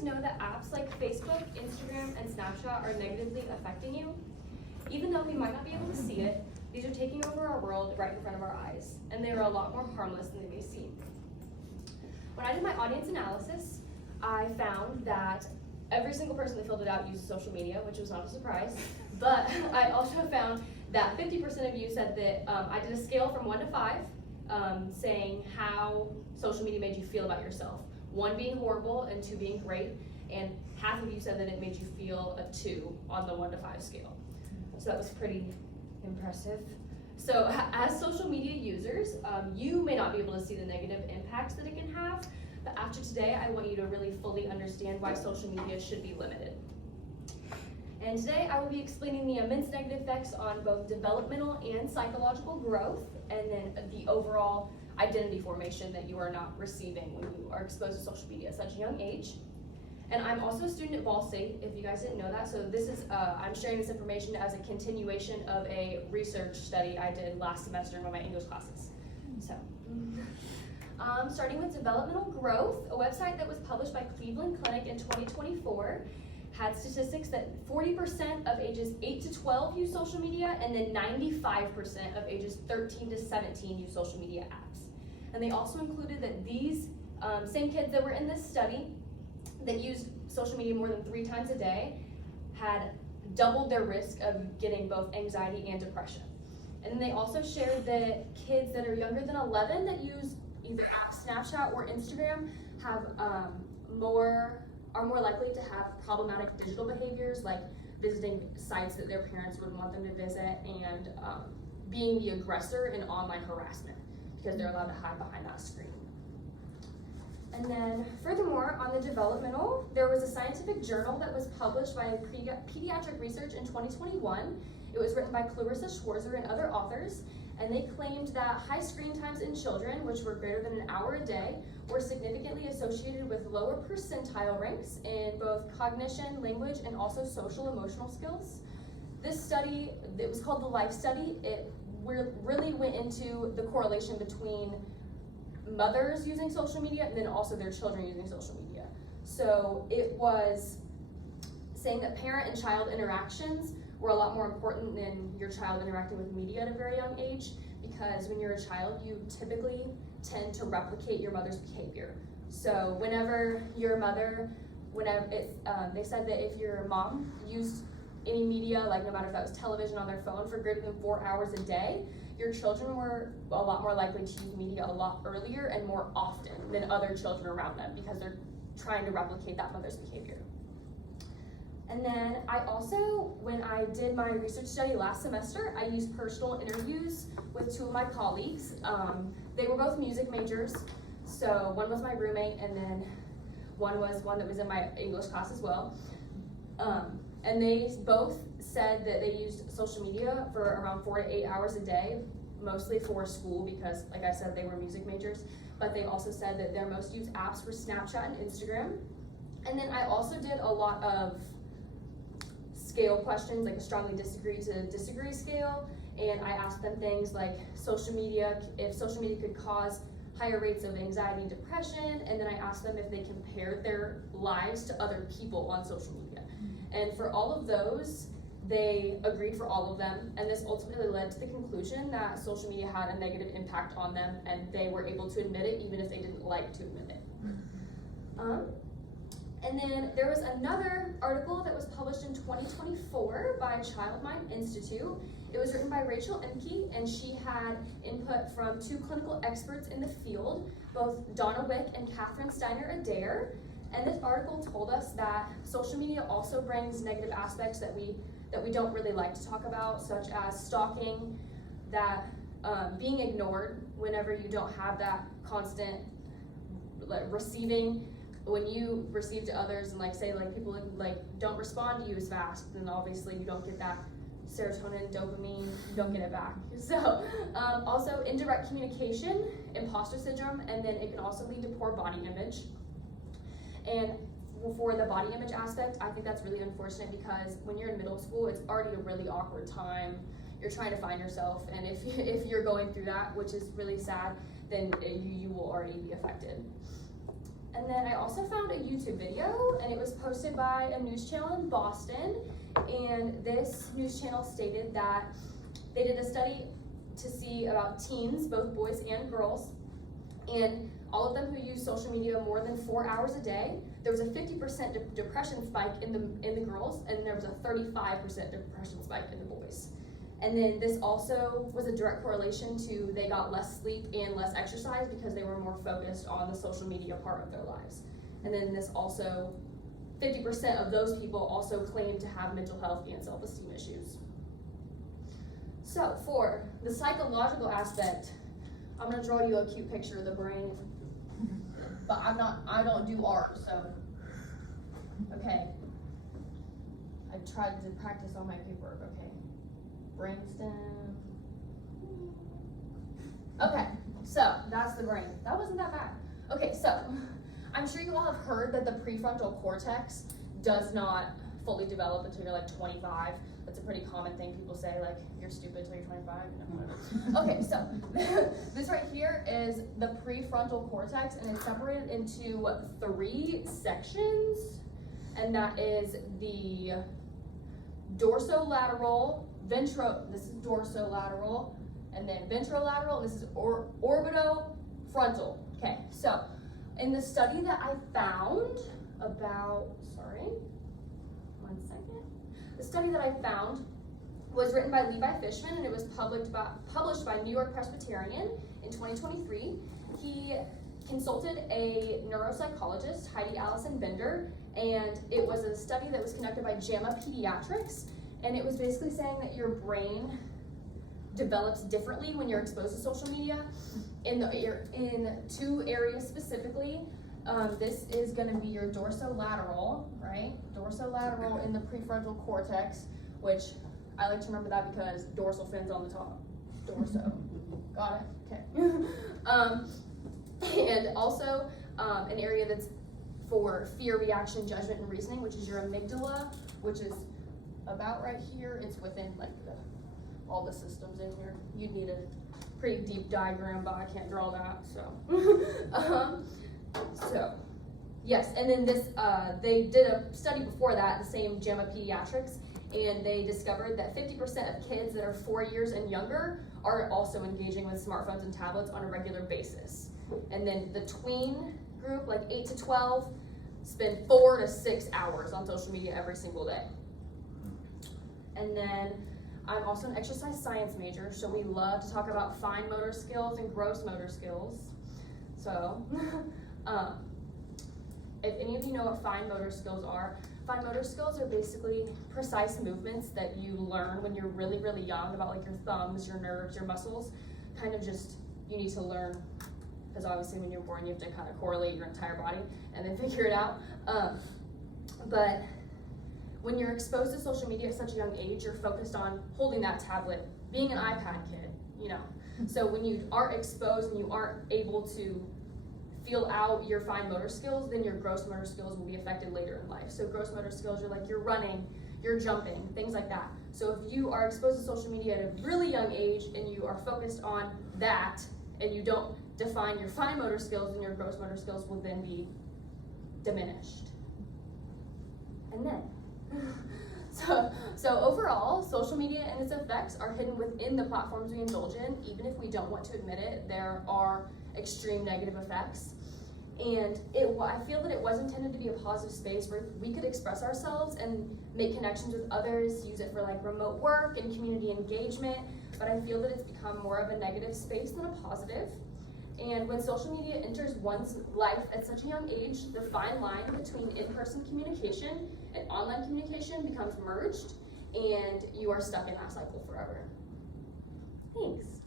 guys know that apps like Facebook, Instagram, and Snapchat are negatively affecting you? Even though we might not be able to see it, these are taking over our world right in front of our eyes, and they are a lot more harmless than they may seem. When I did my audience analysis, I found that every single person that filled it out uses social media, which was not a surprise, but I also found that 50% of you said that I did a scale from 1 to 5, saying how social media made you feel about yourself. 1 being horrible and 2 being great, and half of you said that it made you feel a 2 on the 1 to 5 scale. So that was pretty impressive. So as social media users, you may not be able to see the negative impacts that it can have, but after today, I want you to really fully understand why social media should be limited. And today I will be explaining the immense negative effects on both developmental and psychological growth, and then the overall identity formation that you are not receiving when you are exposed to social media at such a young age. And I'm also a student at Ball State, if you guys didn't know that. So this is, I'm sharing this information as a continuation of a research study I did last semester in one of my English classes. So, starting with developmental growth, a website that was published by Cleveland Clinic in 2024 had statistics that 40% of ages 8 to 12 use social media, and then 95% of ages 13 to 17 use social media apps. And they also included that these same kids that were in this study that used social media more than 3 times a day had doubled their risk of getting both anxiety and depression. And then they also shared that kids that are younger than 11 that use either Snapchat or Instagram have are more likely to have problematic digital behaviors, like visiting sites that their parents would want them to visit, and being the aggressor in online harassment, because they're allowed to hide behind that screen. And then furthermore, on the developmental, there was a scientific journal that was published by Pediatric Research in 2021. It was written by Clarissa Schwarzer and other authors, and they claimed that high screen times in children, which were greater than an hour a day, were significantly associated with lower percentile ranks in both cognition, language, and also social emotional skills. This study, it was called the Life Study, it really went into the correlation between mothers using social media and then also their children using social media. So it was saying that parent and child interactions were a lot more important than your child interacting with media at a very young age, because when you're a child, you typically tend to replicate your mother's behavior. So whenever your mother, they said that if your mom used any media, like no matter if that was television on their phone, for greater than 4 hours a day, your children were a lot more likely to use media a lot earlier and more often than other children around them, because they're trying to replicate that mother's behavior. And then I also, when I did my research study last semester, I used personal interviews with 2 of my colleagues. They were both music majors, so one was my roommate, and then one was one that was in my English class as well. And they both said that they used social media for around 4 to 8 hours a day, mostly for school, because like I said, they were music majors, but they also said that their most used apps were Snapchat and Instagram. And then I also did a lot of scale questions, like a strongly disagree to disagree scale, and I asked them things like if social media could cause higher rates of anxiety and depression, and then I asked them if they compared their lives to other people on social media. And for all of those, they agreed for all of them, and this ultimately led to the conclusion that social media had a negative impact on them, and they were able to admit it even if they didn't like to admit it. And then there was another article that was published in 2024 by Child Mind Institute. It was written by Rachel Emke, and she had input from 2 clinical experts in the field, both Donna Wick and Catherine Steiner-Adair. And this article told us that social media also brings negative aspects that we don't really like to talk about, such as stalking, that being ignored whenever you don't have that constant receiving. When you receive to others and say people don't respond to you as fast, then obviously you don't get that serotonin, dopamine, you don't get it back. So also indirect communication, imposter syndrome, and then it can also lead to poor body image. And for the body image aspect, I think that's really unfortunate, because when you're in middle school, it's already a really awkward time. You're trying to find yourself, and if you're going through that, which is really sad, then you will already be affected. And then I also found a YouTube video, and it was posted by a news channel in Boston. And this news channel stated that they did a study to see about teens, both boys and girls, and all of them who use social media more than 4 hours a day. There was a 50% depression spike in the girls, and there was a 35% depression spike in the boys. And then this also was a direct correlation to they got less sleep and less exercise because they were more focused on the social media part of their lives. And then this also, 50% of those people also claimed to have mental health and self-esteem issues. So for the psychological aspect, I'm gonna draw you a cute picture of the brain. But I don't do art, so, okay. I tried to practice on my paperwork, okay. Brainstem. Okay, so that's the brain. That wasn't that bad. Okay, so I'm sure you all have heard that the prefrontal cortex does not fully develop until you're like 25. That's a pretty common thing people say, like, you're stupid until you're 25, you know, whatever. Okay, so this right here is the prefrontal cortex, and it's separated into 3 sections, and that is the dorsolateral, this is dorsolateral, and then ventrolateral, and this is orbitofrontal. Okay, so in the study that I found about, the study that I found was written by Levi Fishman, and it was published by New York Presbyterian in 2023. He consulted a neuropsychologist, Heidi Allison Bender, and it was a study that was conducted by JAMA Pediatrics, and it was basically saying that your brain develops differently when you're exposed to social media in 2 areas specifically. This is going to be your dorsolateral, right? Dorsolateral in the prefrontal cortex, which I like to remember that because dorsal fins on the top. Dorso. Got it? Okay. And also an area that's for fear, reaction, judgment, and reasoning, which is your amygdala, which is about right here. It's within like all the systems in here. You'd need a pretty deep diagram, but I can't draw that, so. So, yes, and then this, they did a study before that, the same JAMA Pediatrics, and they discovered that 50% of kids that are 4 years and younger are also engaging with smartphones and tablets on a regular basis. And then the tween group, like 8 to 12, spend 4 to 6 hours on social media every single day. And then I'm also an exercise science major, so we love to talk about fine motor skills and gross motor skills. So, if any of you know what fine motor skills are basically precise movements that you learn when you're really, really young about like your thumbs, your nerves, your muscles. Kind of just, you need to learn, because obviously when you're born you have to kind of correlate your entire body and then figure it out. But when you're exposed to social media at such a young age, you're focused on holding that tablet, being an iPad kid, you know. So when you aren't exposed and you aren't able to feel out your fine motor skills, then your gross motor skills will be affected later in life. So gross motor skills are like you're running, you're jumping, things like that. So if you are exposed to social media at a really young age and you are focused on that and you don't define your fine motor skills, then your gross motor skills will then be diminished. And then, so overall, social media and its effects are hidden within the platforms we indulge in. Even if we don't want to admit it, there are extreme negative effects. And I feel that it was intended to be a positive space where we could express ourselves and make connections with others, use it for like remote work and community engagement, but I feel that it's become more of a negative space than a positive. And when social media enters one's life at such a young age, the fine line between in-person communication and online communication becomes merged, and you are stuck in that cycle forever. Thanks.